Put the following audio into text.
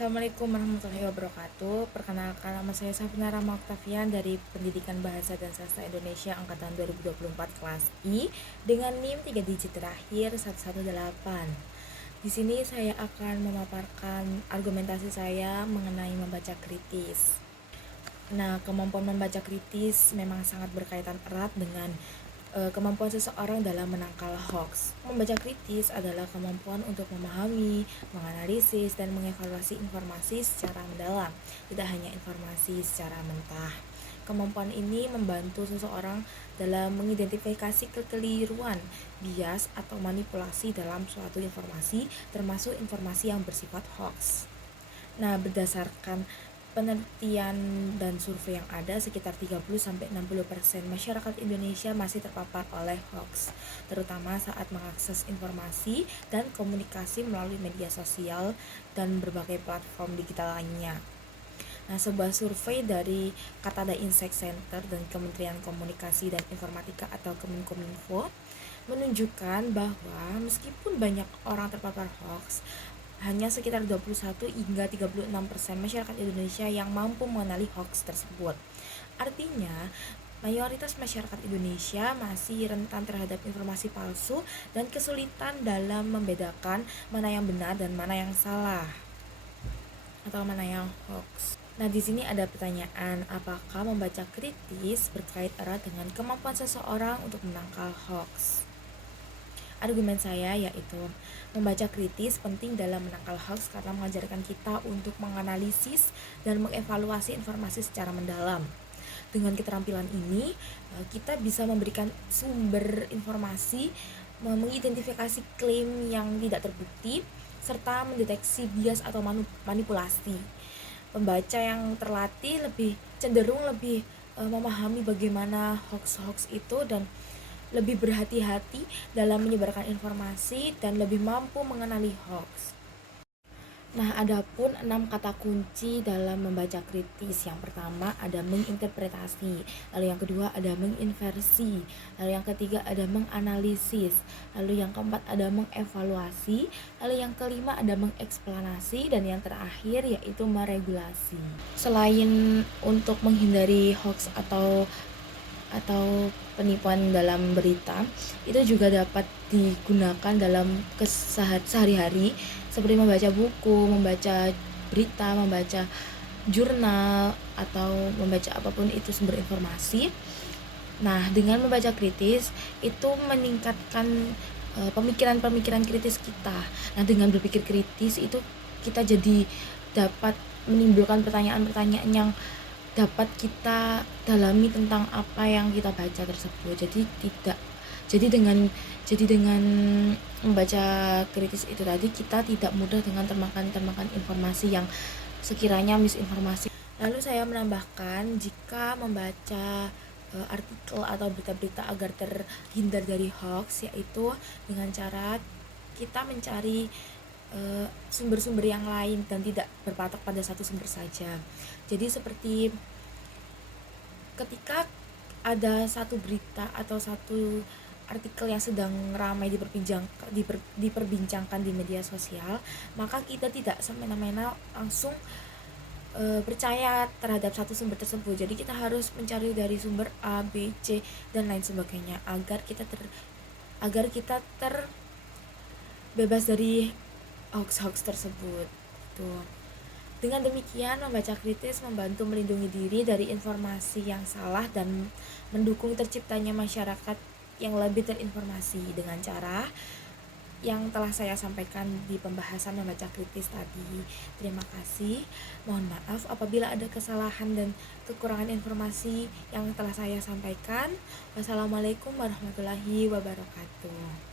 Assalamualaikum warahmatullahi wabarakatuh. Perkenalkan, nama saya Safina Rama Oktavian dari Pendidikan Bahasa dan Sastra Indonesia Angkatan 2024 kelas I dengan NIM 3 digit terakhir 118. Di sini saya akan memaparkan argumentasi saya mengenai membaca kritis. Nah, kemampuan membaca kritis memang sangat berkaitan erat dengan kemampuan seseorang dalam menangkal hoax. Membaca kritis adalah kemampuan untuk memahami, menganalisis, dan mengevaluasi informasi secara mendalam, tidak hanya informasi secara mentah. Kemampuan ini membantu seseorang dalam mengidentifikasi kekeliruan, bias, atau manipulasi dalam suatu informasi, termasuk informasi yang bersifat hoax. Nah, berdasarkan penelitian dan survei yang ada, sekitar 30-60% masyarakat Indonesia masih terpapar oleh hoax, terutama saat mengakses informasi dan komunikasi melalui media sosial dan berbagai platform digital lainnya. Nah, sebuah survei dari Katada Insight Center dan Kementerian Komunikasi dan Informatika atau Kemenkominfo menunjukkan bahwa meskipun banyak orang terpapar hoax, hanya sekitar 21 hingga 36% masyarakat Indonesia yang mampu mengenali hoax tersebut. Artinya, mayoritas masyarakat Indonesia masih rentan terhadap informasi palsu dan kesulitan dalam membedakan mana yang benar dan mana yang salah atau mana yang hoax. Nah, di sini ada pertanyaan, apakah membaca kritis berkait erat dengan kemampuan seseorang untuk menangkal hoax? Argumen saya yaitu membaca kritis penting dalam menangkal hoax karena mengajarkan kita untuk menganalisis dan mengevaluasi informasi secara mendalam. Dengan keterampilan ini, kita bisa memberikan sumber informasi, mengidentifikasi klaim yang tidak terbukti, serta mendeteksi bias atau manipulasi. Pembaca yang terlatih lebih cenderung memahami bagaimana hoax itu dan lebih berhati-hati dalam menyebarkan informasi dan lebih mampu mengenali hoax. Nah, adapun 6 kata kunci dalam membaca kritis. Yang pertama ada menginterpretasi, lalu yang kedua ada menginversi, lalu yang ketiga ada menganalisis, lalu yang keempat ada mengevaluasi, lalu yang kelima ada mengeksplanasi, dan yang terakhir yaitu meregulasi. Selain untuk menghindari hoax atau penipuan dalam berita, itu juga dapat digunakan dalam sehari-hari seperti membaca buku, membaca berita, membaca jurnal, atau membaca apapun itu sumber informasi. Nah, dengan membaca kritis itu meningkatkan pemikiran-pemikiran kritis kita. Nah, dengan berpikir kritis itu kita jadi dapat menimbulkan pertanyaan-pertanyaan yang dapat kita dalami tentang apa yang kita baca tersebut. Jadi dengan membaca kritis itu tadi, kita tidak mudah dengan termakan informasi yang sekiranya misinformasi. Lalu saya menambahkan, jika membaca artikel atau berita-berita agar terhindar dari hoax, yaitu dengan cara kita mencari sumber-sumber yang lain dan tidak berpatok pada satu sumber saja. Jadi seperti ketika ada satu berita atau satu artikel yang sedang ramai diperbincangkan di media sosial, maka kita tidak semena-mena langsung percaya terhadap satu sumber tersebut. Jadi kita harus mencari dari sumber A, B, C, dan lain sebagainya agar kita terbebas dari hoax tersebut. Dengan demikian, membaca kritis membantu melindungi diri dari informasi yang salah dan mendukung terciptanya masyarakat yang lebih terinformasi dengan cara yang telah saya sampaikan di pembahasan membaca kritis tadi. Terima kasih. Mohon maaf apabila ada kesalahan dan kekurangan informasi yang telah saya sampaikan. Wassalamualaikum warahmatullahi wabarakatuh.